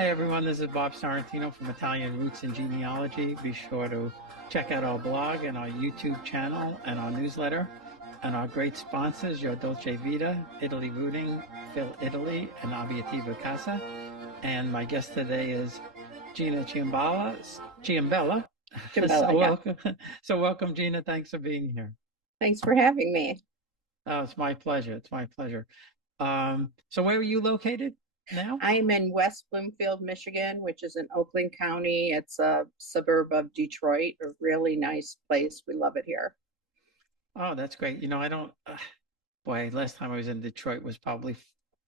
Hi, everyone. This is Bob Sorrentino from Italian Roots and Genealogy. Be sure to check out our blog and our YouTube channel and our newsletter and our great sponsors, Your Dolce Vita, Italy Rooting, Phil Italy, and Abiativa Casa. And my guest today is Gina Ciambella. Ciambella, So yeah. welcome. So welcome, Gina. Thanks for being here. Thanks for having me. Oh, it's my pleasure. It's my pleasure. So where are you located now? I'm in West Bloomfield, Michigan, which is in Oakland County. It's a suburb of Detroit, a really nice place. We love it here. Oh, that's great. I don't, boy, last time I was in Detroit was probably,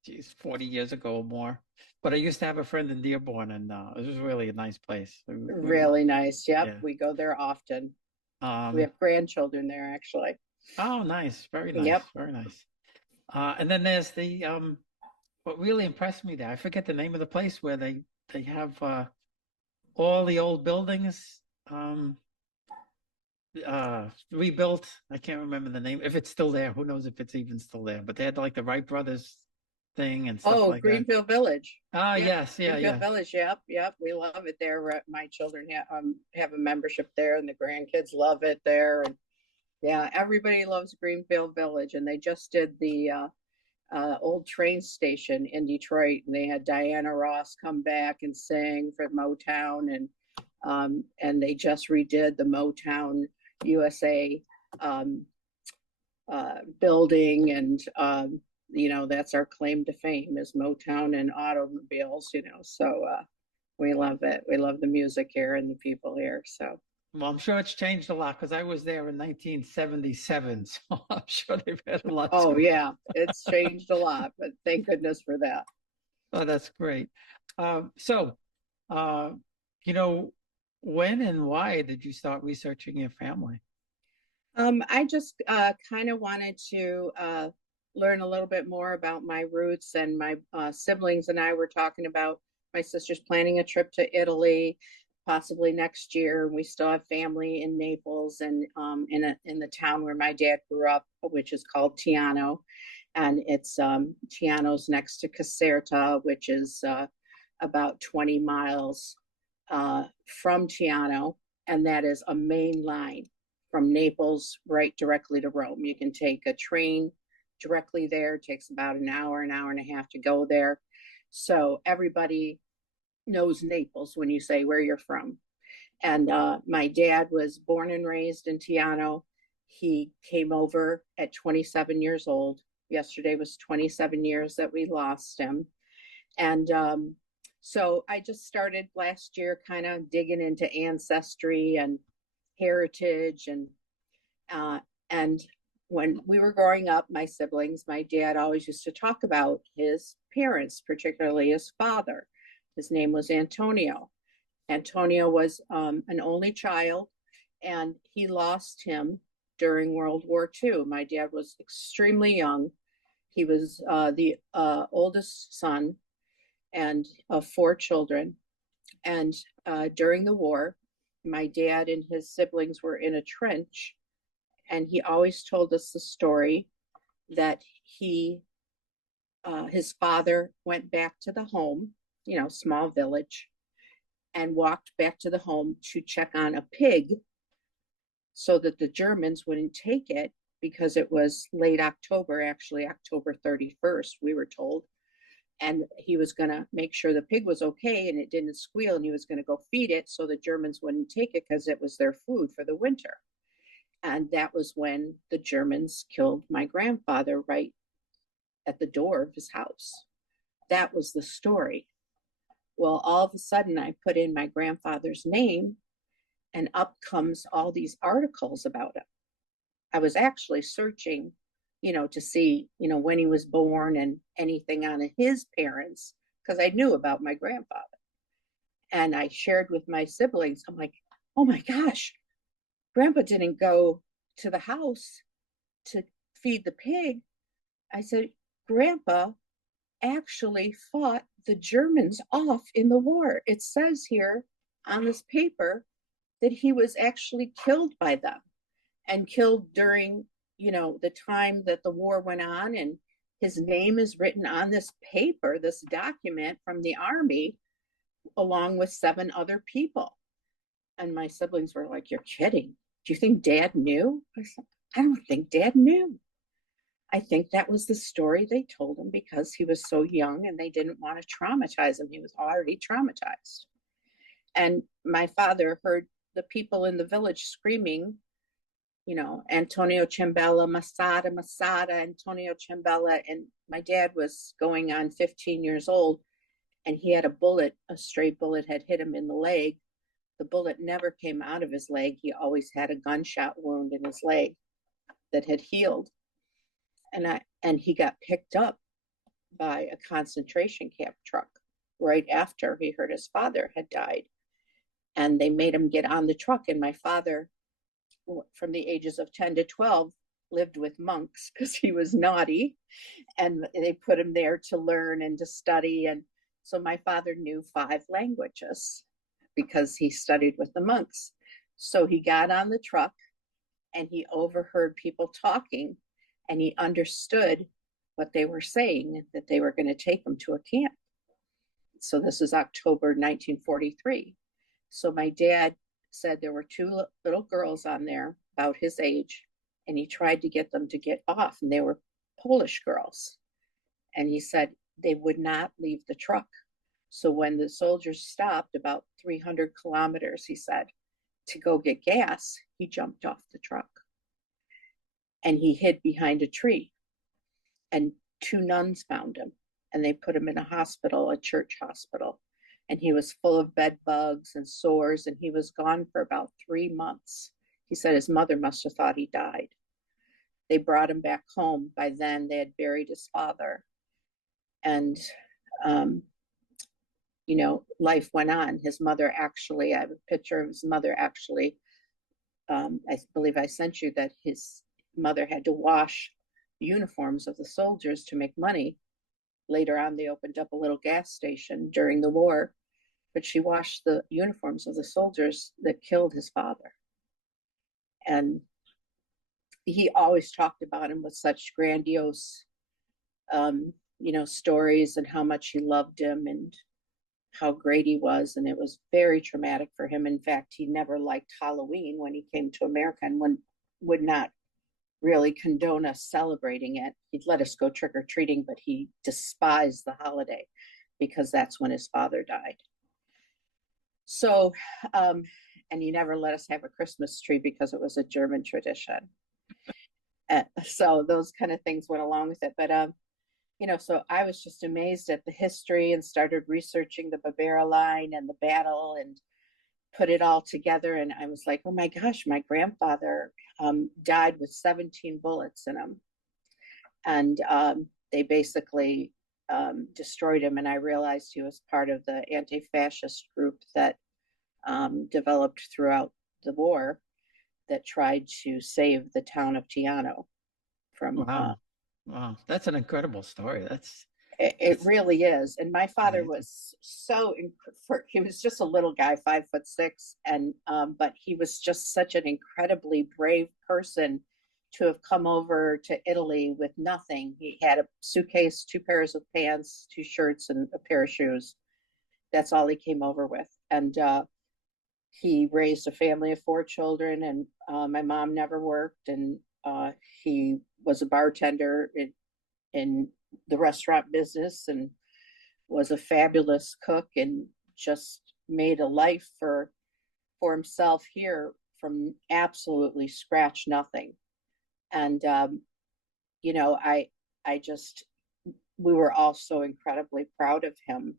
geez, 40 years ago or more. But I used to have a friend in Dearborn, and it was really a nice place. Really nice. Yep, Yeah. we go there often. We Um, have grandchildren there, actually. oh, nice. Very nice. Yep. Very nice. And then there's what really impressed me there, I forget the name of the place where they have all the old buildings rebuilt. I can't remember the name. If it's still there, who knows if it's even still there? But they had like the Wright brothers thing and stuff Oh, like that. Greenfield Village. Oh, Yep. yes, yeah, Greenfield yeah. Village. Yep. We love it there. My children have a membership there, and the grandkids love it there. And yeah, everybody loves Greenfield Village. And they just did the old train station in Detroit, and they had Diana Ross come back and sing for Motown, and they just redid the Motown USA um, building, and that's our claim to fame is Motown and automobiles. So we love it. We love the music here and the people here. So. Well, I'm sure it's changed a lot because I was there in 1977, so I'm sure they've had a lot Oh to. yeah, it's changed a lot, but thank goodness for that. Oh, that's great. So, uh, you know, when and why did you start researching your family? I just kind of wanted to learn a little bit more about my roots, and my siblings and I were talking about my sister's planning a trip to Italy, possibly next year. We still have family in Naples and in the town where my dad grew up, which is called Tiano, and it's Tiano's next to Caserta, which is about 20 miles from Tiano, and that is a main line from Naples right directly to Rome. You can take a train directly there. It takes about an hour and a half to go there. So everybody knows Naples when you say where you're from. And my dad was born and raised in Tiano. He came over at 27 years old. Yesterday was 27 years that we lost him. And so I just started last year kind of digging into ancestry and heritage, and when we were growing up, my siblings, my dad always used to talk about his parents, particularly his father. His name was Antonio. Antonio was an only child, and he lost him during World War II. My dad was extremely young. He was the oldest son and of four children. And during the war, my dad and his siblings were in a trench, and he always told us the story that his father went back to the home, small village, and walked back to the home to check on a pig so that the Germans wouldn't take it, because it was late October, actually October 31st, we were told. And he was going to make sure the pig was okay and it didn't squeal, and he was going to go feed it so the Germans wouldn't take it because it was their food for the winter. And that was when the Germans killed my grandfather right at the door of his house. That was the story. Well, all of a sudden, I put in my grandfather's name, and up comes all these articles about him. I was actually searching, to see, when he was born and anything on his parents, because I knew about my grandfather. And I shared with my siblings. I'm like, oh my gosh, Grandpa didn't go to the house to feed the pig. I said, Grandpa actually fought the Germans off in the war. It says here on this paper that he was actually killed by them, and killed during, the time that the war went on. And his name is written on this paper, this document from the army. along with 7 other people. And my siblings were like, "You're kidding. Do you think Dad knew?" I said, "I don't think Dad knew. I think that was the story they told him because he was so young and they didn't want to traumatize him. He was already traumatized." And my father heard the people in the village screaming, Antonio Ciambella, Masada, Masada, Antonio Ciambella. And my dad was going on 15 years old, and he had a stray bullet had hit him in the leg. The bullet never came out of his leg. He always had a gunshot wound in his leg that had healed. And he got picked up by a concentration camp truck right after he heard his father had died. And they made him get on the truck. And my father, from the ages of 10 to 12, lived with monks because he was naughty. And they put him there to learn and to study. And so my father knew 5 languages because he studied with the monks. So he got on the truck and he overheard people talking, and he understood what they were saying, that they were going to take him to a camp. So this is October 1943. So my dad said there were 2 little girls on there about his age, and he tried to get them to get off, and they were Polish girls. And he said they would not leave the truck. So when the soldiers stopped about 300 kilometers, he said, to go get gas, he jumped off the truck and he hid behind a tree. And 2 nuns found him, and they put him in a hospital, a church hospital. And he was full of bed bugs and sores, and he was gone for about 3 months. He said his mother must have thought he died. They brought him back home. By then, they had buried his father. And, life went on. His mother actually, I have a picture of his mother actually. I believe I sent you that his mother had to wash the uniforms of the soldiers to make money. Later on, they opened up a little gas station during the war, but she washed the uniforms of the soldiers that killed his father. And he always talked about him with such grandiose, stories, and how much he loved him and how great he was. And it was very traumatic for him. In fact, he never liked Halloween when he came to America, and would not really condone us celebrating it. He'd let us go trick-or-treating, but he despised the holiday because that's when his father died. So, and he never let us have a Christmas tree because it was a German tradition. So those kind of things went along with it. But, so I was just amazed at the history and started researching the Barbera line and the battle and put it all together. And I was like, oh my gosh, my grandfather died with 17 bullets in him. And they basically destroyed him. And I realized he was part of the anti-fascist group that developed throughout the war that tried to save the town of Tiano from. Wow, that's an incredible story. It really is. And my father was he was just a little guy, 5'6", and but he was just such an incredibly brave person to have come over to Italy with nothing. He had a suitcase, 2 pairs of pants, 2 shirts, and a pair of shoes. That's all he came over with. And he raised a family of 4 children, and my mom never worked, and he was a bartender in the restaurant business and was a fabulous cook and just made a life for himself here from absolutely scratch nothing. And we were all so incredibly proud of him,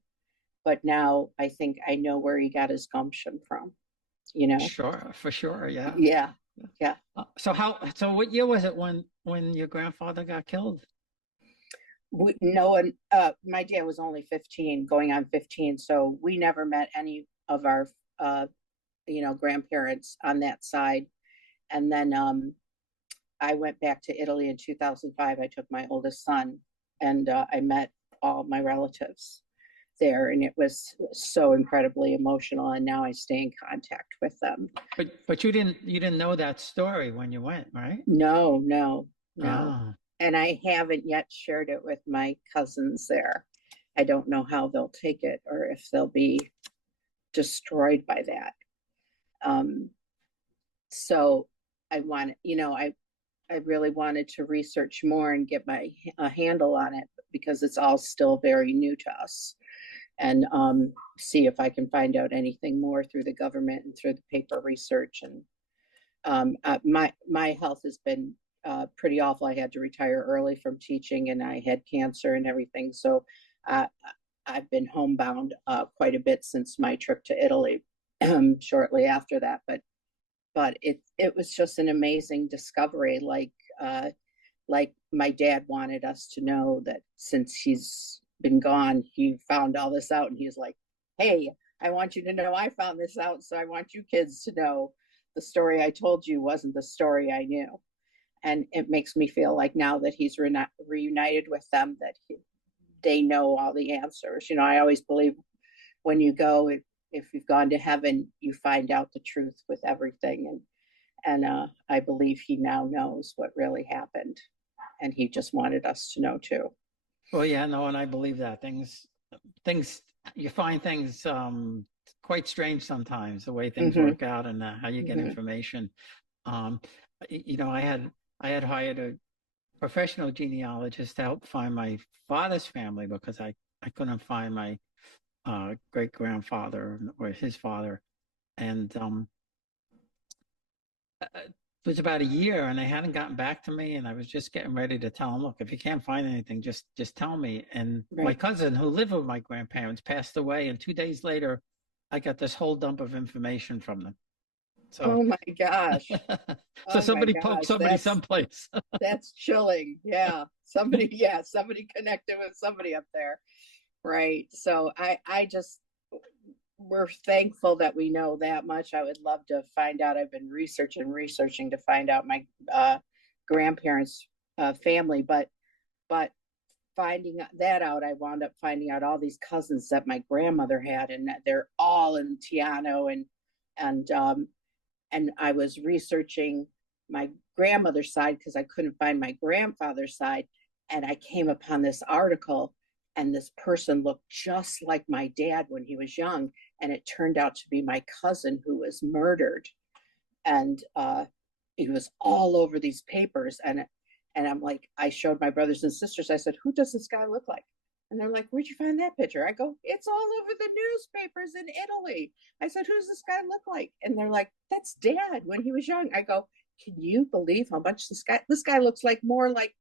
but now I think I know where he got his gumption from. Sure, for sure. Yeah. Yeah. So what year was it when your grandfather got killed? No one, my dad was only 15, going on 15. So we never met any of our, grandparents on that side. And then I went back to Italy in 2005. I took my oldest son, and I met all my relatives there, and it was so incredibly emotional. And now I stay in contact with them. But you didn't know that story when you went, right? No. Ah. And I haven't yet shared it with my cousins there. I don't know how they'll take it or if they'll be destroyed by that. Um, so I want, I really wanted to research more and get my a handle on it because it's all still very new to us, and see if I can find out anything more through the government and through the paper research. And my health has been pretty awful. I had to retire early from teaching, and I had cancer and everything. So uh, I've been homebound quite a bit since my trip to Italy shortly after that. But it was just an amazing discovery. Like my dad wanted us to know that since he's been gone, he found all this out, and he's like, "Hey, I want you to know I found this out, so I want you kids to know the story I told you wasn't the story I knew." And it makes me feel like now that he's reunited with them, that they know all the answers. I always believe when you go, if you've gone to heaven, you find out the truth with everything. And I believe he now knows what really happened, and he just wanted us to know too. Well, yeah, no, and I believe that things you find things quite strange sometimes, the way things Mm-hmm. work out and how you get Mm-hmm. information. Um, I had hired a professional genealogist to help find my father's family because I couldn't find my great grandfather or his father, and it was about a year, and they hadn't gotten back to me, and I was just getting ready to tell them, look, if you can't find anything, just tell me. And my Right. cousin, who lived with my grandparents, passed away, and 2 days later, I got this whole dump of information from them. So, Oh my gosh. so Oh my somebody poked gosh. somebody someplace. That's chilling. Yeah, somebody connected with somebody up there. Right. So I just, we're thankful that we know that much. I would love to find out. I've been researching to find out my grandparents' family, but finding that out, I wound up finding out all these cousins that my grandmother had, and that they're all in Tiano, and and I was researching my grandmother's side because I couldn't find my grandfather's side, and I came upon this article, and this person looked just like my dad when he was young, and it turned out to be my cousin who was murdered, and it was all over these papers, and I'm like, I showed my brothers and sisters. I said, "Who does this guy look like?" And they're like, "Where'd you find that picture?" I go, "It's all over the newspapers in Italy." I said, "Who's this guy look like?" And they're like, "That's Dad when he was young." I go, "Can you believe how much this guy looks like more like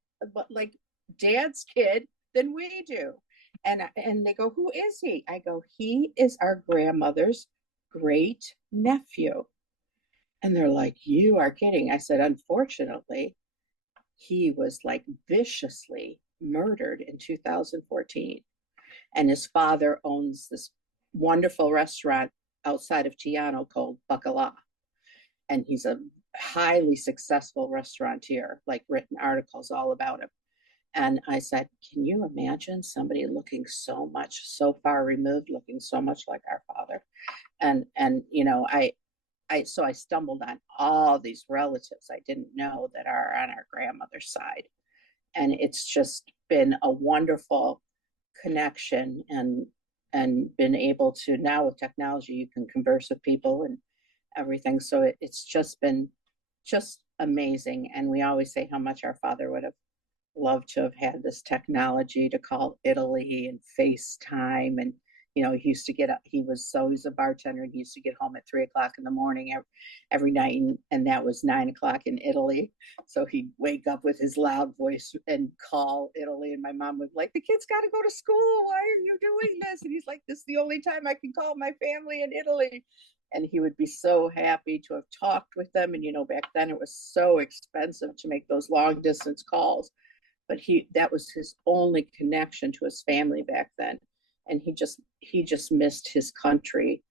Dad's kid than we do?" And they go, "Who is he?" I go, "He is our grandmother's great nephew." And they're like, "You are kidding." I said, "Unfortunately, he was like viciously murdered in 2014. And his father owns this wonderful restaurant outside of Tiano called Bacala. And he's a highly successful restaurateur, like written articles all about him." And I said, "Can you imagine somebody looking so far removed, looking so much like our father?" And so I stumbled on all these relatives I didn't know that are on our grandmother's side. And it's just been a wonderful connection, and been able to, now with technology, you can converse with people and everything. So it's just been just amazing. And we always say how much our father would have loved to have had this technology to call Italy and FaceTime. And he used to get up, he's a bartender, and he used to get home at 3 o'clock in the morning every night, and that was 9 o'clock in Italy. So he'd wake up with his loud voice and call Italy, and my mom would be like, "The kids got to go to school, why are you doing this?" And he's like, "This is the only time I can call my family in Italy." And he would be so happy to have talked with them. And back then it was so expensive to make those long distance calls, but that was his only connection to his family back then. And he just missed his country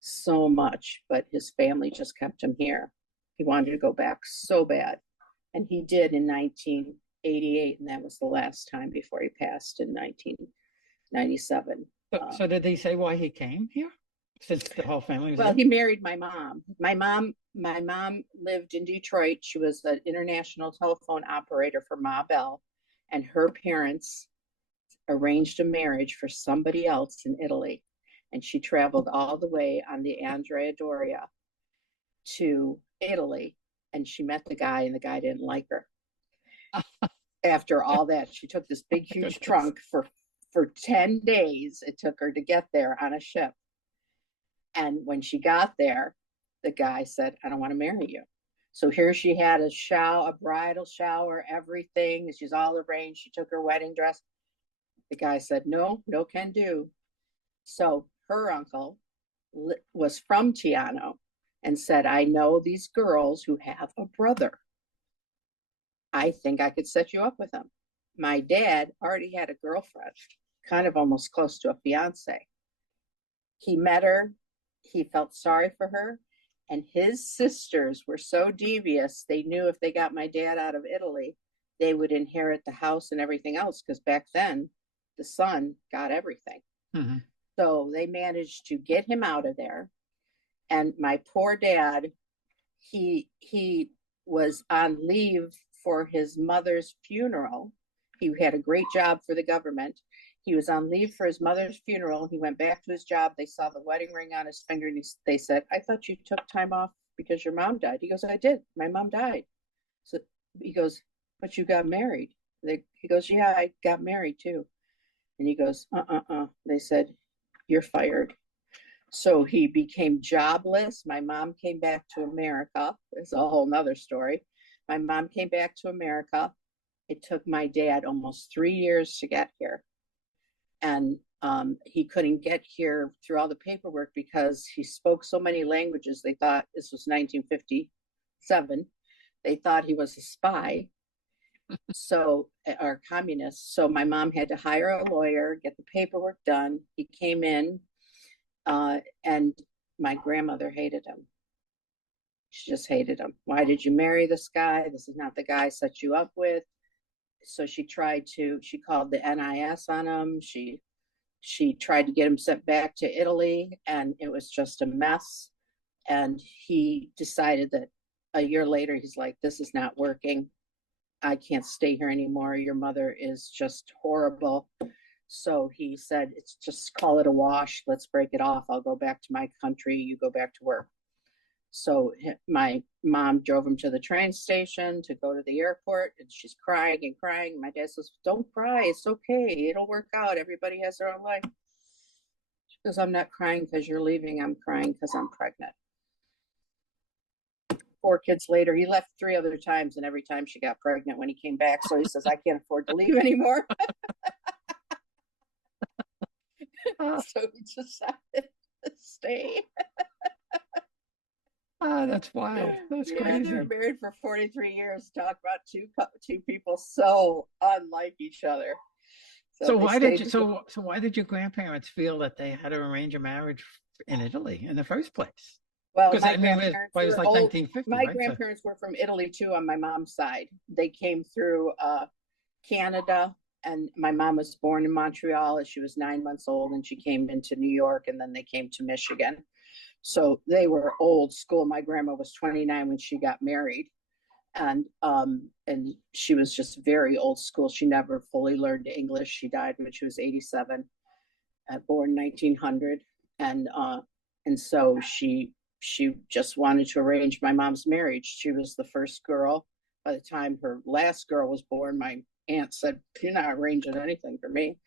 so much, but his family just kept him here. He wanted to go back so bad, and he did in 1988, and that was the last time before he passed in 1997. So did they say why he came here? Since the whole family was Well, there? he married my mom. My mom lived in Detroit. She was an international telephone operator for Ma Bell, and her parents arranged a marriage for somebody else in Italy. and she traveled all the way on the Andrea Doria to Italy, and she met the guy, and the guy didn't like her. After all that, she took this big, huge trunk for 10 days. It took her to get there on a ship. And when she got there, the guy said, I don't want to marry you. So here she had a bridal shower, everything. She's all arranged. She took her wedding dress. The guy said, no, no can do. So her uncle was from Tiano and said, I know these girls who have a brother. I think I could set you up with him. My dad already had a girlfriend, kind of almost close to a fiance. He met her. He felt sorry for her. And his sisters were so devious, they knew if they got my dad out of Italy, they would inherit the house and everything else, because back then the son got everything. Mm-hmm. So they managed to get him out of there. And my poor dad, he was on leave for his mother's funeral. He had a great job for the government. He was on leave for his mother's funeral. He went back to his job. They saw the wedding ring on his finger, and they said, I thought you took time off because your mom died. He goes, I did. My mom died. So he goes, but you got married. He goes, yeah, I got married too. And he goes, They said, you're fired. So he became jobless. My mom came back to America. It's a whole nother story. My mom came back to America. It took my dad almost 3 years to get here. And he couldn't get here through all the paperwork because he spoke so many languages. They thought, this was 1957, they thought he was a spy, or communist. So my mom had to hire a lawyer, get the paperwork done. He came in, and my grandmother hated him. She just hated him. Why did you marry this guy? This is not the guy I set you up with. So she called the NIS on him. She tried to get him sent back to Italy, and it was just a mess. And he decided that a year later, he's like, this is not working. I can't stay here anymore. Your mother is just horrible. So he said, it's just call it a wash. Let's break it off. I'll go back to my country. You go back to work. So my mom drove him to the train station to go to the airport, and she's crying and crying. My dad says, don't cry. It's okay. It'll work out. Everybody has their own life. She goes, I'm not crying because you're leaving. I'm crying because I'm pregnant. 4 kids later, he left 3 other times, and every time she got pregnant when he came back. So he says, I can't afford to leave anymore. So he decided to stay. That's wild. That's crazy. They were married for 43 years. Talk about two people so unlike each other. So why did your grandparents feel that they had to arrange a marriage in Italy in the first place? Well, because I mean, it was like 1950. My grandparents were from Italy too on my mom's side. They came through Canada, and my mom was born in Montreal as she was 9 months old, and she came into New York, and then they came to Michigan. So they were old school. My grandma was 29 when she got married, and she was just very old school. She never fully learned English. She died when she was 87, born 1900, and so she just wanted to arrange my mom's marriage. She was the first girl. By the time her last girl was born, my aunt said, "You're not arranging anything for me."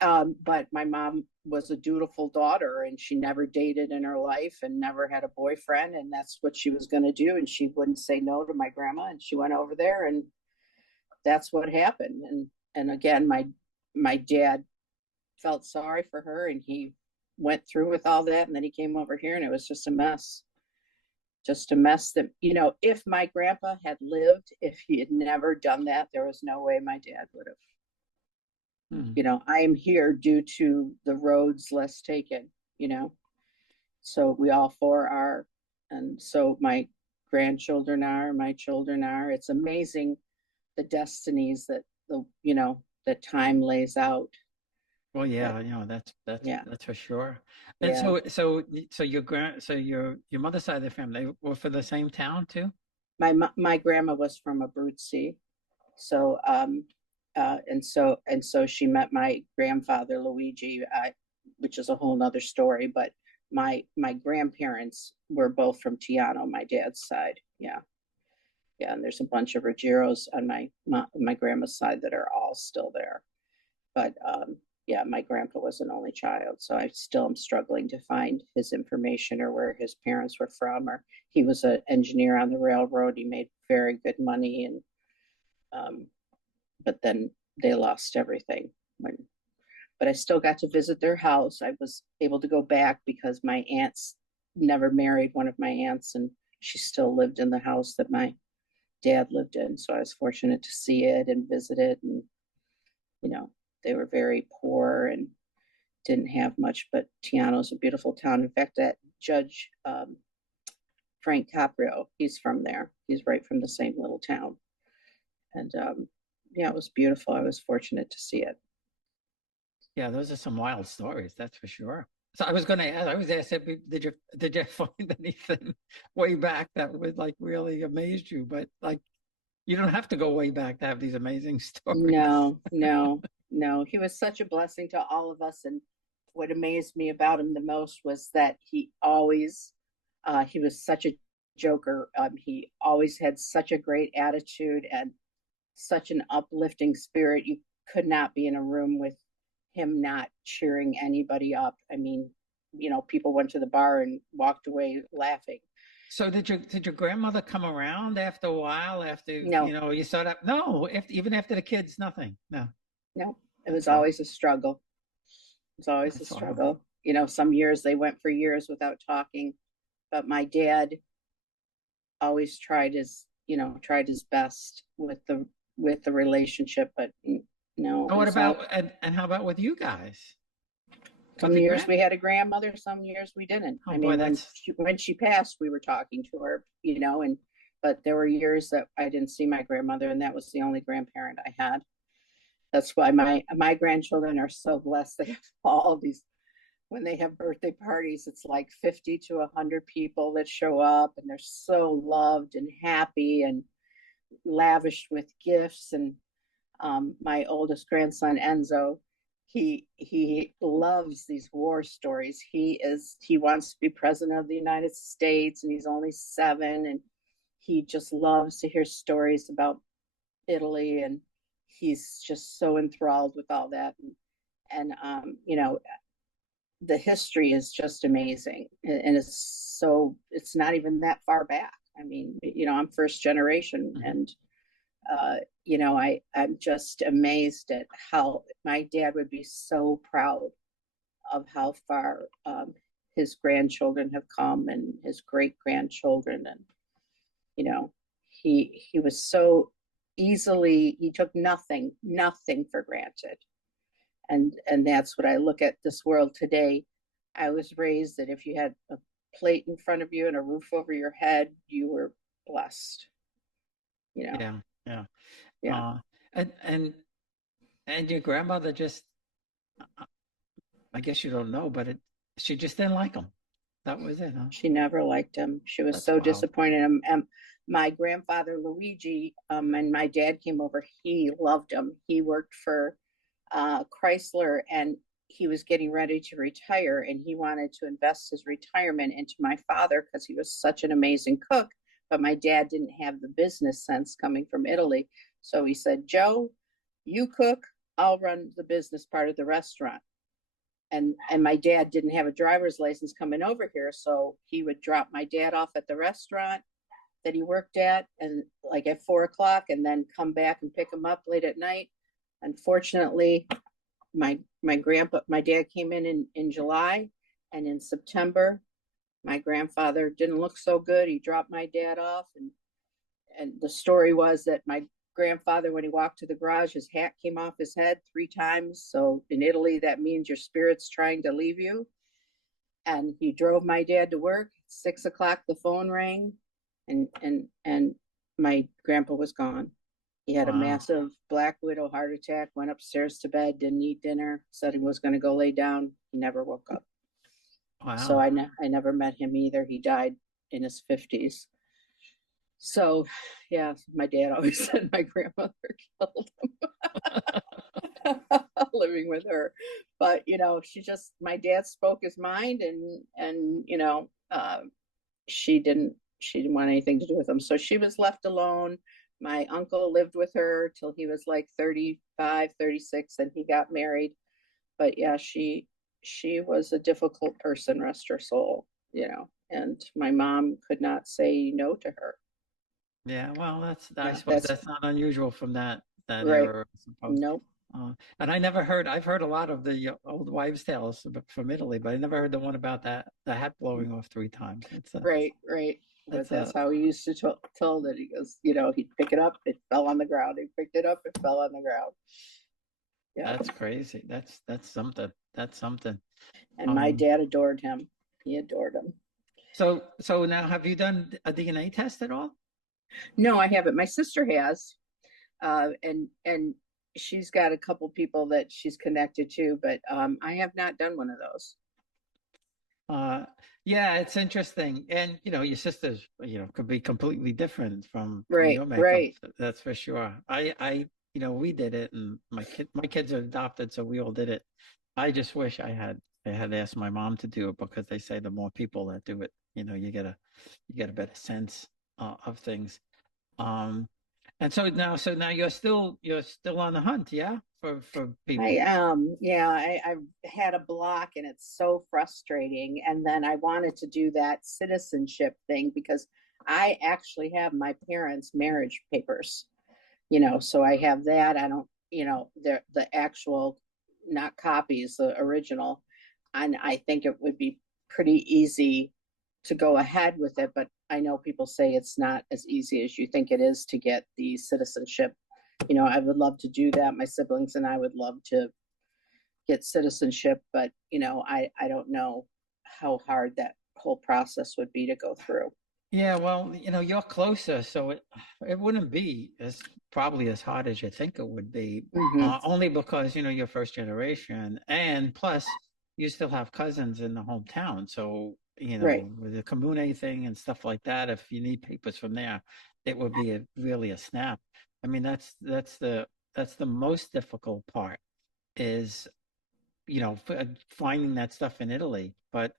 But my mom was a dutiful daughter, and she never dated in her life and never had a boyfriend, and that's what she was going to do. And she wouldn't say no to my grandma, and she went over there, and that's what happened. And again, my dad felt sorry for her, and he went through with all that, and then he came over here, and it was just a mess. Just a mess that, if my grandpa had lived, if he had never done that, there was no way my dad would have. I am here due to the roads less taken, so we all 4 are, and so my grandchildren are, my children are. It's amazing the destinies that that time lays out. Well, yeah, that's for sure. And yeah. so your mother's side of the family, they were for the same town too? My grandma was from Abruzzi, so and so she met my grandfather Luigi. which is a whole nother story. But my grandparents were both from Tiano, my dad's side. Yeah, yeah, and there's a bunch of Ruggieros on my grandma's side that are all still there. But yeah, my grandpa was an only child, so I still am struggling to find his information or where his parents were from. Or he was an engineer on the railroad. He made very good money, and but then they lost everything. But I still got to visit their house. I was able to go back because my aunts never married one of my aunts, and she still lived in the house that my dad lived in. So I was fortunate to see it and visit it. And, you know, they were very poor and didn't have much, but Tiano's a beautiful town. In fact, that Judge Frank Caprio, he's from there. He's right from the same little town. And yeah, it was beautiful. I was fortunate to see it. Yeah, those are some wild stories, that's for sure. So I was going to ask, I was asked, did you find anything way back that would like really amazed you? But like, you don't have to go way back to have these amazing stories. No, no, no. He was such a blessing to all of us. And what amazed me about him the most was that he was such a joker. He always had such a great attitude and such an uplifting spirit. You could not be in a room with him not cheering anybody up. I mean, people went to the bar and walked away laughing. So did your grandmother come around after a while after, No, you saw that? No, even after the kids, nothing. No. no. It was always a struggle. It's always a That's struggle. Some years they went for years without talking, but my dad always tried his best with the relationship, but no. And what about and how about with you guys? Some years we had a grandmother, some years we didn't. Oh, I boy, mean, when she passed, we were talking to her, but there were years that I didn't see my grandmother, and that was the only grandparent I had. That's why my grandchildren are so blessed. They have all these, when they have birthday parties, it's like 50 to 100 people that show up, and they're so loved and happy and lavished with gifts. And my oldest grandson, Enzo, he loves these war stories. He wants to be president of the United States, and he's only 7, and he just loves to hear stories about Italy, and he's just so enthralled with all that. And the history is just amazing, and it's not even that far back. I mean, I'm first generation, and I'm just amazed at how my dad would be so proud of how far his grandchildren have come, and his great grandchildren. And he was so he took nothing for granted. And that's what I look at this world today. I was raised that if you had a plate in front of you and a roof over your head, you were blessed. Yeah. Yeah. And your grandmother just, I guess you don't know, but she just didn't like him. That was it, huh? She never liked him. She was so disappointed in him. And my grandfather Luigi, and my dad came over, he loved him. He worked for Chrysler, and he was getting ready to retire, and he wanted to invest his retirement into my father because he was such an amazing cook. But my dad didn't have the business sense coming from Italy. So he said, Joe, you cook, I'll run the business part of the restaurant. And my dad didn't have a driver's license coming over here, so he would drop my dad off at the restaurant that he worked at, and like at 4 o'clock, and then come back and pick him up late at night. Unfortunately, my dad came in July, and in September, my grandfather didn't look so good. He dropped my dad off, and the story was that my grandfather, when he walked to the garage, his hat came off his head 3 times. So in Italy, that means your spirit's trying to leave you. And he drove my dad to work. 6 o'clock, the phone rang, and my grandpa was gone. He had a massive black widow heart attack, went upstairs to bed, didn't eat dinner, said he was going to go lay down. He never woke up. Wow. So I never met him either. He died in his 50s. So, yeah, my dad always said my grandmother killed him. living with her. But she just my dad spoke his mind, and she didn't want anything to do with him. So she was left alone. My uncle lived with her till he was like 35, 36, and he got married. But yeah, she was a difficult person, rest her soul. And my mom could not say no to her. Yeah, well, I Yeah, suppose that's that's not unusual from that right. era, I suppose. Nope. And I've heard a lot of the old wives' tales from Italy, but I never heard the one about the hat blowing off 3 times. Right, right. But That's that's a, how he used to tell that. He goes, he'd pick it up, it fell on the ground. He picked it up, it fell on the ground. Yeah. that's crazy. That's something. That's something. And my Um, dad adored him. He adored him. so now have you done a DNA test at all? No, I haven't. My sister has, and she's got a couple people that she's connected to, but I have not done one of those. Uh, yeah, it's interesting. And, your sisters, could be completely different from Right, your makeup. right. That's for sure. We did it, and my kids are adopted, so we all did it. I just wish I had asked my mom to do it, because they say the more people that do it, you get a better sense of things. Um, and so now you're still on the hunt, yeah, for I people. am. Yeah, I've had a block and it's so frustrating. And then I wanted to do that citizenship thing because I actually have my parents' marriage papers, so I have that. I don't, the actual, not copies, the original. And I think it would be pretty easy to go ahead with it, but I know people say it's not as easy as you think it is to get the citizenship. I would love to do that. My siblings and I would love to get citizenship, but I don't know how hard that whole process would be to go through. Yeah, well, you're closer, so it wouldn't be as probably as hard as you think it would be. Hmm. Only because you're first generation, and plus you still have cousins in the hometown. So Right. with the commune thing and stuff like that, if you need papers from there, it would be really a snap. I mean, that's the most difficult part is finding that stuff in Italy, but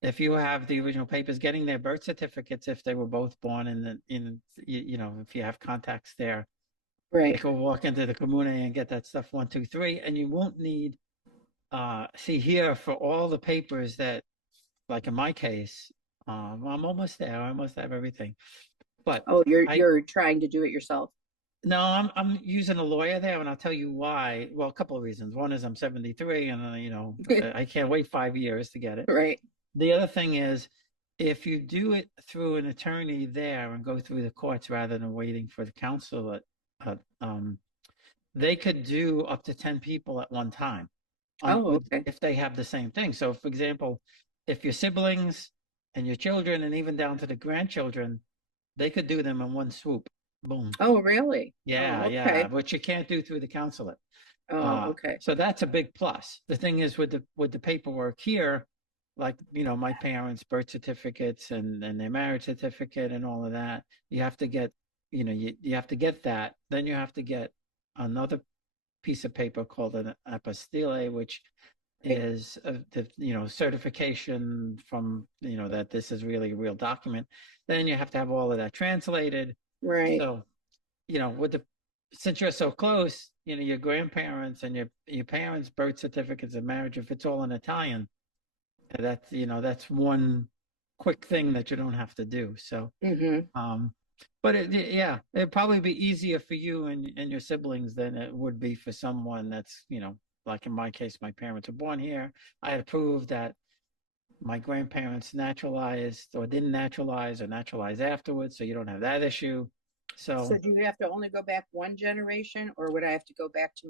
if you have the original papers, getting their birth certificates if they were both born if you have contacts there, they Right. can walk into the comune and get that stuff 1, 2, 3, and you won't need see here for all the papers that, like in my case, I'm almost there. I almost have everything, but Oh, you're I you're trying to do it yourself. no, I'm using a lawyer there, and I'll tell you why. Well, a couple of reasons. One is I'm 73, and I can't wait 5 years to get it. Right. The other thing is, if you do it through an attorney there and go through the courts rather than waiting for the council, uh, um, they could do up to 10 people at one time Oh, okay. if they have the same thing. So, for example, if your siblings and your children, and even down to the grandchildren, they could do them in one swoop. Boom. Oh, really? Yeah, Oh, yeah, okay. which you can't do through the consulate. Oh, okay. So that's a big plus. The thing is with the paperwork here, like my parents' birth certificates and their marriage certificate and all of that, you have to get, you have to get that. Then you have to get another piece of paper called an apostille, which Right. is the certification from that this is really a real document. Then you have to have all of that translated. Right. So with the since you're so close, your grandparents and your parents' birth certificates of marriage, if it's all in Italian, that's one quick thing that you don't have to do. So, Hmm. um, but yeah, it'd probably be easier for you and your siblings than it would be for someone that's, like in my case, my parents were born here. I had proved that my grandparents naturalized or didn't naturalize or naturalized afterwards, so you don't have that issue. So So do you have to only go back one generation, or would I have to go back to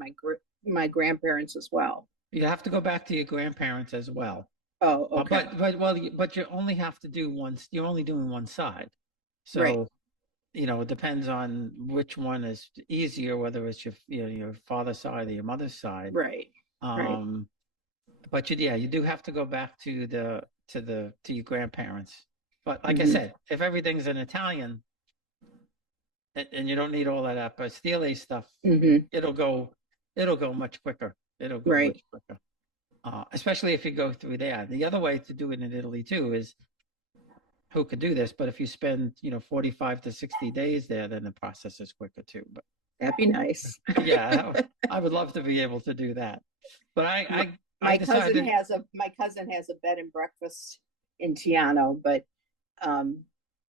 my grandparents as well? you have to go back to your grandparents as well. Oh, okay. But you only have to do one. You're only doing one side, Right. so it depends on which one is easier, whether it's your father's side or your mother's side. Right. Right. Um, but you do have to go back to your grandparents. But like I Hmm. said, if everything's in Italian and you don't need all that apostille stuff, Hmm. it'll go. it'll go much quicker. It'll go Right. much quicker. Especially if you go through there. The other way to do it in Italy too is, who could do this, but if you spend, 45 to 60 days there, then the process is quicker too. But That'd be nice. yeah, I would love to be able to do that. But My, I my cousin decided, has a bed and breakfast in Tiano, but um,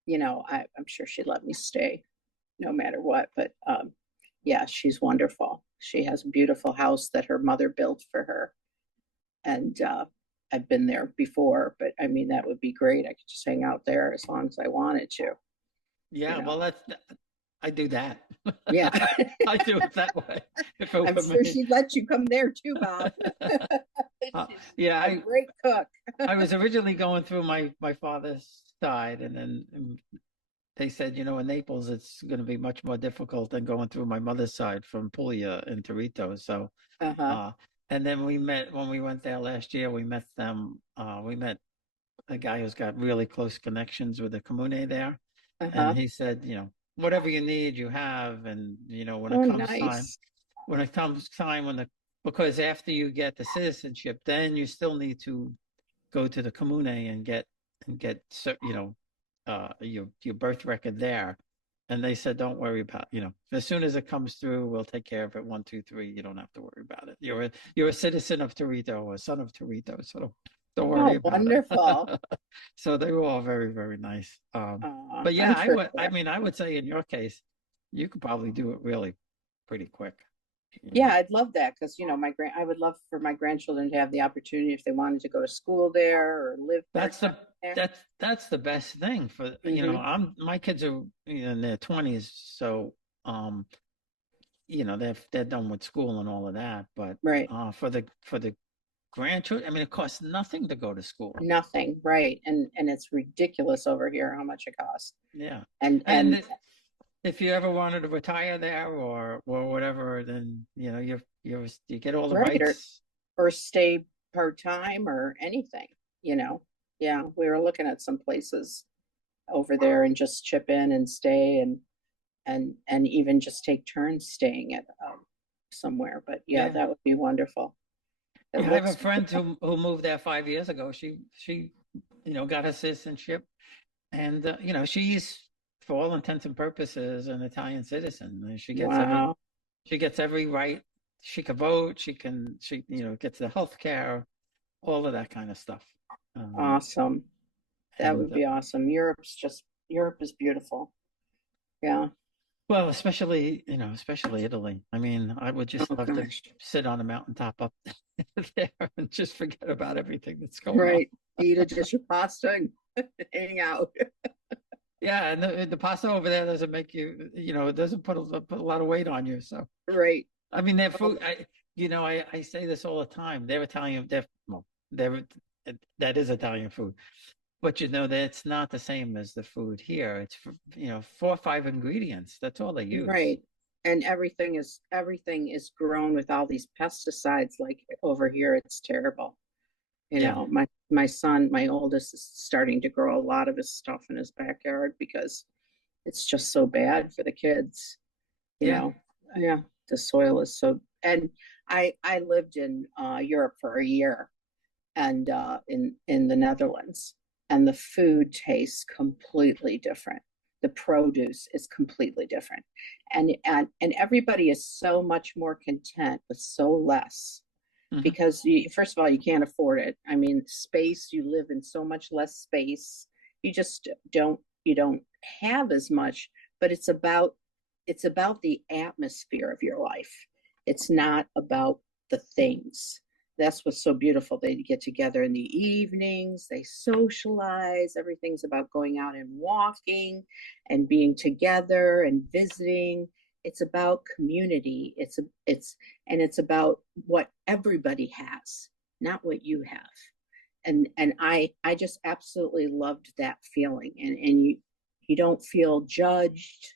I'm sure she'd let me stay no matter what. But yeah, she's wonderful. She has a beautiful house that her mother built for her. And I've been there before, but I mean, that would be great. I could just hang out there as long as I wanted to, you yeah, know. well, I do that. Yeah. I do it that way if it I'm were sure me. she'd let you come there too, Bob. She's Yeah, a great cook. I was originally going through my father's side, and then they said, in Naples, it's going to be much more difficult than going through my mother's side from Puglia and Torito. So, Uh-huh. uh, and then we met when we went there last year. We met them. We met a guy who's got really close connections with the comune there, and Uh-huh. he said, whatever you need, you have, and when it Oh, comes time, nice. when the because after you get the citizenship, then you still need to go to the comune and get your birth record there. And they said, don't worry about, as soon as it comes through, we'll take care of it. 1, 2, 3. You don't have to worry about it. You're a citizen of Torito, a son of Torito, so don't worry Oh, about wonderful. it. So they were all very, very nice. But yeah, I'm sure. I would say in your case, you could probably do it really pretty quick. Yeah, I'd love that because I would love for my grandchildren to have the opportunity if they wanted to go to school there or live part That's time the there. that's the best thing for, Hmm. my kids are in their 20s, so um they're done with school and all of that. But Right. for the grandchildren, I mean, it costs nothing to go to school. Nothing, right. And it's ridiculous over here how much it costs. Yeah, And and if you ever wanted to retire there or whatever, then you get all the right, rights. or stay part time or anything, you know. Yeah, we were looking at some places over there and just chip in and stay and even just take turns staying at somewhere. But yeah, Yeah, that would be wonderful. It yeah. I have a looks friend who moved there 5 years ago. She got her citizenship, and she's, for all intents and purposes, an Italian citizen. wow, She gets every right. She can vote. She gets the health care, all of that kind of stuff. Um, awesome. That and would be awesome. Europe is beautiful. Yeah. Well, especially Italy. I mean, I would just Oh love to gosh. sit on a mountaintop up there and just forget about everything that's going on. Right. Eat a dish of pasta and hang out. Yeah, and the pasta over there doesn't make you, it doesn't put a lot of weight on you. So, Right. I mean, their Oh, food. I say this all the time. They're Italian. They're that is Italian food, but that's not the same as the food here. It's 4 or 5 ingredients. That's all they use. right. And everything is grown with all these pesticides. Like over here, it's terrible. Yeah, My son, my oldest, is starting to grow a lot of his stuff in his backyard because it's just so bad for the kids. You yeah, know, yeah, the soil is so. And I lived in Europe for a year, and in the Netherlands, and the food tastes completely different. The produce is completely different, and everybody is so much more content with so less hmm, because first of all, you can't afford it. I mean, space, you live in so much less space. You don't have as much, but it's about the atmosphere of your life. It's not about the things. That's what's so beautiful. They get together in the evenings, they socialize. Everything's about going out and walking and being together and visiting. It's about community. It's about what everybody has, not what you have. And I just absolutely loved that feeling. And you don't feel judged,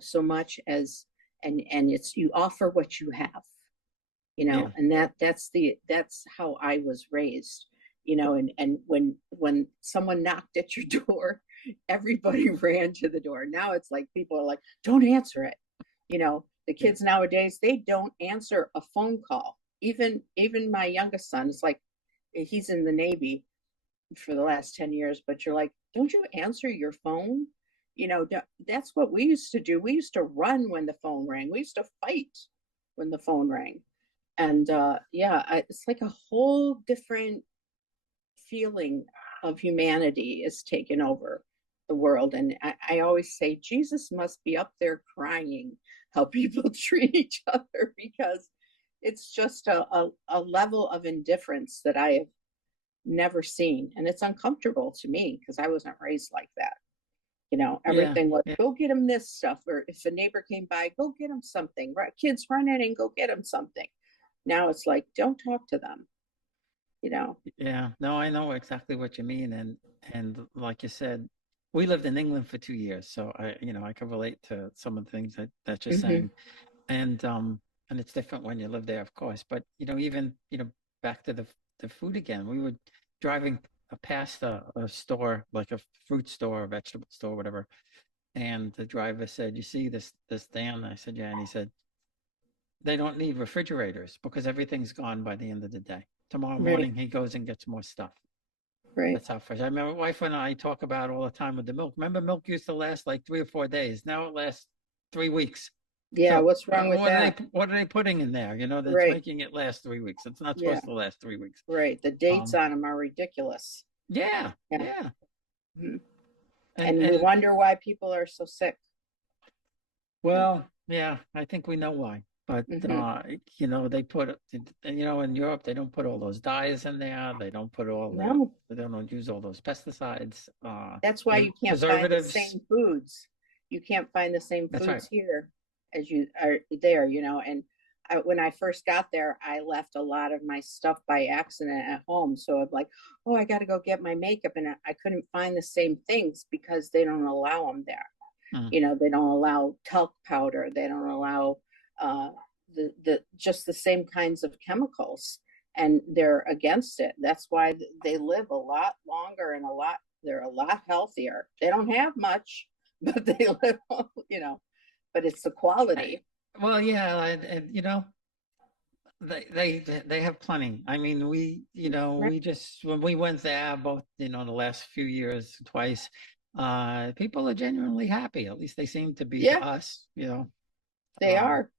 so much as and it's you offer what you have, yeah, and that's how I was raised, and when someone knocked at your door, everybody ran to the door. Now it's like people are like, don't answer it, The kids nowadays, they don't answer a phone call. Even my youngest son is like, he's in the Navy for the last 10 years, but you're like, don't you answer your phone? That's what we used to do. We used to run when the phone rang. We used to fight when the phone rang. And it's like a whole different feeling of humanity is taken over the world. And I always say Jesus must be up there crying how people treat each other, because it's just a level of indifference that I have never seen. And it's uncomfortable to me because I wasn't raised like that. Everything was go get him this stuff, or if a neighbor came by, go get him something. Right? Kids run in and go get him something. Now it's like, don't talk to them. Yeah, no, I know exactly what you mean. And like you said, we lived in England for 2 years, so I can relate to some of the things that you're saying. And it's different when you live there, of course. But even back to the food again, we were driving past a store, like a fruit store, a vegetable store, whatever. And the driver said, "You see this stand?" I said, "Yeah." And he said, "They don't need refrigerators because everything's gone by the end of the day. Tomorrow Right, morning, he goes and gets more stuff." right. That's how fresh. I remember my wife and I talk about all the time with the milk. Remember, milk used to last like 3 or 4 days. Now it lasts 3 weeks. Yeah, So what's wrong with that? what are they putting in there? That's Right. making it last 3 weeks. It's not Yeah, supposed to last 3 weeks. right. The dates Um, on them are ridiculous. yeah, Yeah. yeah, Mhm. and And we and wonder why people are so sick. Yeah. well, yeah, I think we know why. But Hmm. they put, in Europe they don't put all those dyes in there. They don't put all the, No, they don't use all those pesticides, that's why you can't find the preservatives. same foods. You can't find the same That's right. foods here as you are there, and when I first got there, I left a lot of my stuff by accident at home. So I'm like, oh, I got to go get my makeup. And I couldn't find the same things because they don't allow them there. Mm. They don't allow talc powder. They don't allow uh, the just the same kinds of chemicals, and they're against it. That's why they live a lot longer and they're a lot healthier. They don't have much, but they live, but it's the I- quality. Well, yeah, and they have plenty. I mean, Right. we just when we went there both, the last few years, twice, people are genuinely happy. At least they seem to be to Yeah, us. they Um, are.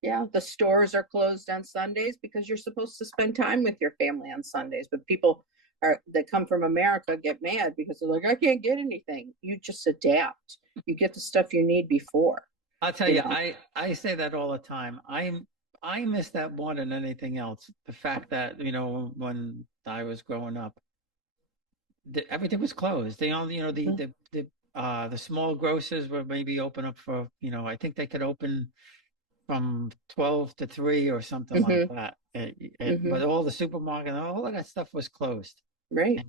Yeah, the stores are closed on Sundays because you're supposed to spend time with your family on Sundays. But people that come from America get mad because they're like, I can't get anything. You just adapt. You get the stuff you need before, I'll tell you you, know. I say that all the time. I miss that more than anything else. The fact that when I was growing up, everything was closed. They only, the small grocers were maybe open up for, I think they could open from 12 to 3 or something like Mm-hmm. that. Mm-hmm. But all the supermarket, all of that stuff was closed. Right. And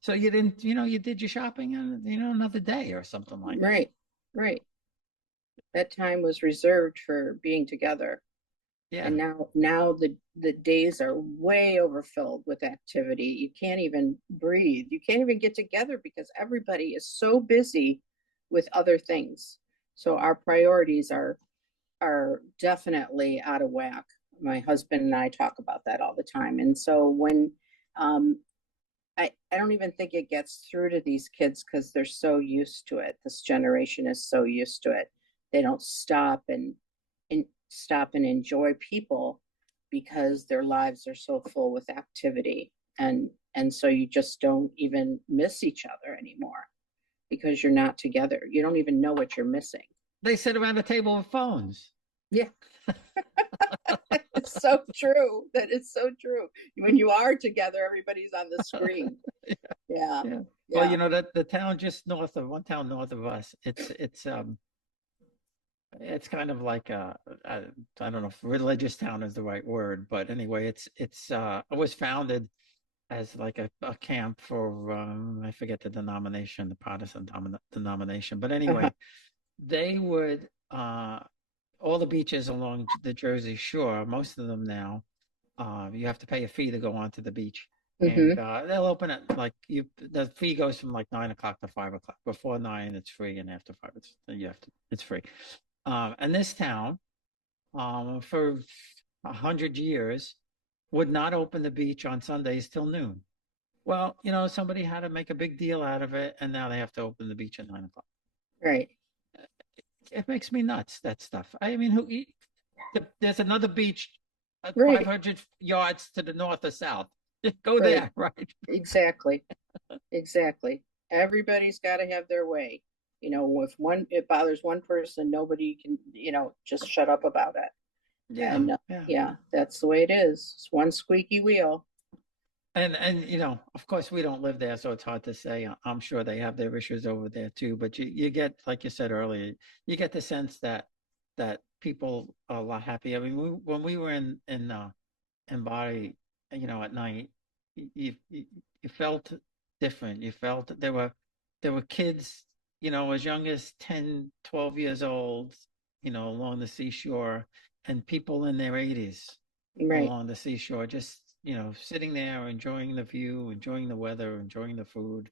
so you didn't, you did your shopping on, another day or something like that. Right. Right. That time was reserved for being together. Yeah. And now the days are way overfilled with activity. You can't even breathe. You can't even get together because everybody is so busy with other things. So our priorities are definitely out of whack. My husband and I talk about that all the time. And so when um, I don't even think it gets through to these kids because they're so used to it. This generation is so used to it. They don't stop and enjoy people because their lives are so full with activity. And so you just don't even miss each other anymore because you're not together. You don't even know what you're missing. They sit around the table with phones. Yeah. It's so true. That is so true. When you are together, everybody's on the screen. Yeah. Yeah. Well, Yeah. that the town just one town north of us, it's kind of like I don't know if religious town is the right word, but anyway, it was founded as like a camp for I forget the denomination, the Protestant denomination, but Uh-huh. anyway, they would all the beaches along the Jersey Shore, most of them now, you have to pay a fee to go onto the beach. And Mm-hmm. they'll open it the fee goes from like 9 o'clock to 5 o'clock. Before 9, it's free, and after 5, it's free. And this town, for 100 years, would not open the beach on Sundays till noon. Well, somebody had to make a big deal out of it, and now they have to open the beach at 9 o'clock. Right. It makes me nuts, that stuff. I mean, there's another beach at Right. 500 yards to the north or south. Go Right. there, right? Exactly. Exactly. Everybody's got to have their way. If it bothers one person, nobody can, just shut up about it. Yeah, And yeah. yeah, that's the way it is. It's one squeaky wheel. And of course, we don't live there, so it's hard to say. I'm sure they have their issues over there too. But you get, like you said earlier, you get the sense that people are a lot happier. I mean, when we were in Bali, at night, you felt different. You felt there were kids, as young as 10, 12 years old, along the seashore, and people in their 80s Right. along the seashore, just, sitting there, enjoying the view, enjoying the weather, enjoying the food,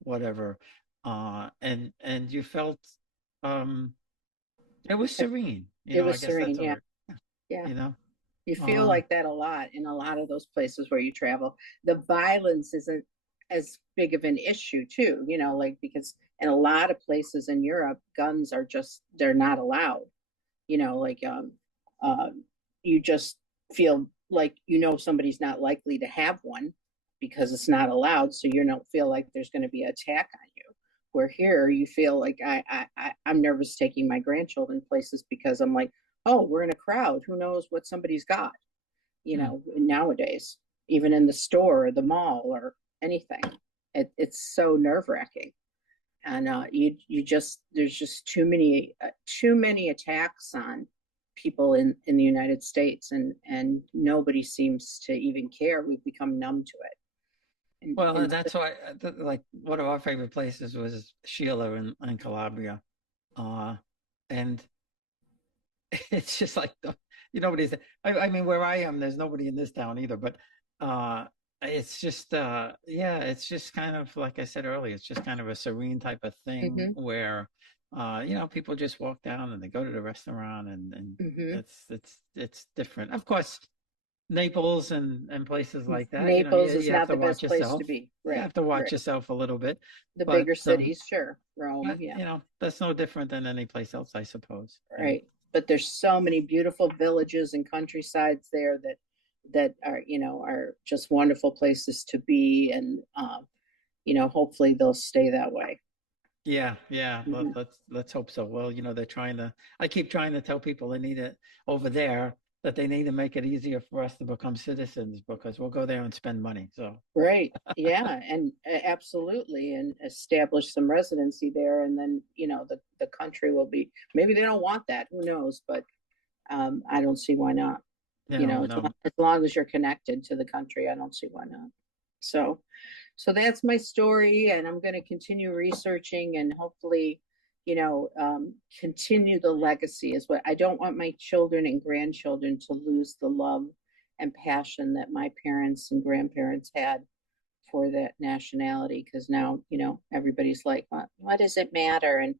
whatever. And you felt, um, it was serene. It I was guess serene. that's Yeah. all. Yeah. You know. You feel Uh, like that a lot in a lot of those places where you travel. The violence isn't as big of an issue too, like because in a lot of places in Europe, guns are they're not allowed. Like uh, you just feel like somebody's not likely to have one because it's not allowed, so you don't feel like there's going to be an attack on you. Where here you feel like I'm nervous taking my grandchildren places because I'm like, oh, we're in a crowd. Who knows what somebody's got? hmm. Nowadays, even in the store or the mall or anything, it's so nerve wracking. And you just there's just too many attacks on people in the United States, and nobody seems to even care. We've become numb to it. Well, And and that's why, like, one of our favorite places was Sheila in Calabria. Uh, and it's just like, nobody's, I mean, where I am, there's nobody in this town either, but uh, it's just, yeah, it's just kind of, like I said earlier, it's just kind of a serene type of thing hmm where, people just walk down and they go to the restaurant, and hmm it's different. Of course, Naples and places like that, Naples is you have not to the watch best place yourself. to be. You Right, have to watch right. yourself a little bit, The but bigger cities, sure. Rome, but yeah. that's no different than any place else, I suppose. Right. But there's so many beautiful villages and countrysides there that are just wonderful places to be, and hopefully they'll stay that way. Yeah, yeah. hmm Let's hope so. Well, they're trying to. I keep trying to tell people they need it over there, that they need to make it easier for us to become citizens, because we'll go there and spend money. So Right. Yeah, and absolutely, and establish some residency there, and then the country will be. Maybe they don't want that. Who knows? But I don't see why not. no, As long, no. as long as you're connected to the country, I don't see why not. So, so that's my story, and I'm going to continue researching and hopefully, continue the legacy. Is what I don't want my children and grandchildren to lose the love and passion that my parents and grandparents had for that nationality. Because now, everybody's like, what does it matter? And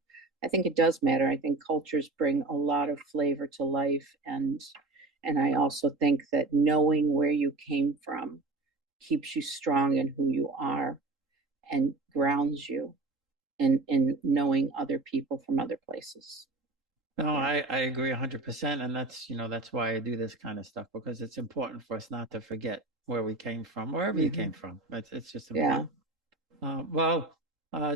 I think it does matter. I think cultures bring a lot of flavor to life, and I also think that knowing where you came from keeps you strong in who you are and grounds you in knowing other people from other places. No, Yeah. I agree 100%, and that's why I do this kind of stuff, because it's important for us not to forget where we came from, wherever you hmm came from. It's just Yeah. important. Well,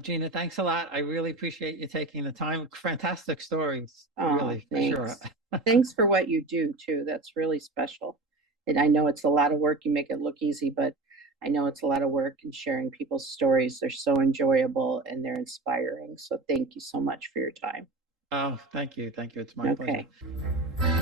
Gina, thanks a lot. I really appreciate you taking the time. Fantastic stories, Oh, really, for sure. thanks. Thanks for what you do too. That's really special. And I know it's a lot of work. You make it look easy, but I know it's a lot of work in sharing people's stories. They're so enjoyable and they're inspiring. So thank you so much for your time. Oh, thank you. Thank you. It's my pleasure. Okay.